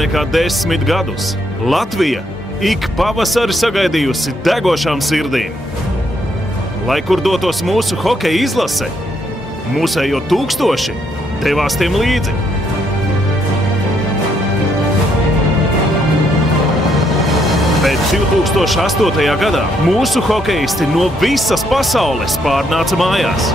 nekā 10 gadus Latvija ik pavasari sagaidījusi degošām sirdīm. Lai kur dotos mūsu hokeja izlase, mūsējo tūkstoši devās tiem līdzi. Bet 2008. gadā mūsu hokeisti no visas pasaules pārnāca mājās.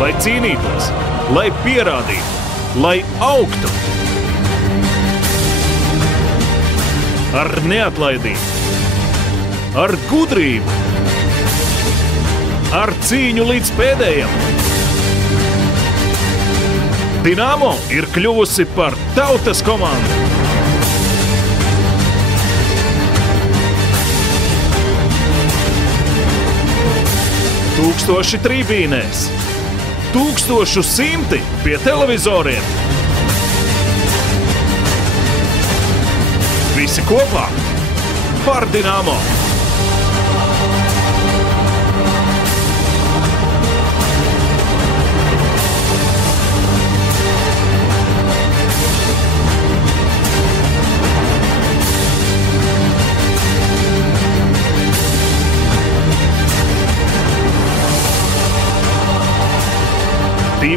Lai cīnītos, lai pierādītu, lai augtu. Ar neatlaidību, ar gudrību, ar cīņu līdz pēdējam. Dinamo ir kļuvusi par tautas komandu. Tūkstoši trībīnēs, tūkstošu simti pie televizoriem. Visi kopā par Dinamo!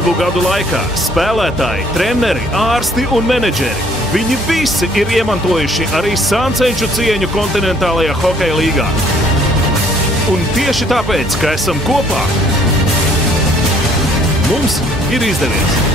Divu gadu laikā spēlētāji, treneri, ārsti un menedžeri, viņi visi ir iemantojuši arī sāncenšu cieņu kontinentālajā hokeja līgā. Un tieši tāpēc, ka esam kopā, mums ir izdevies.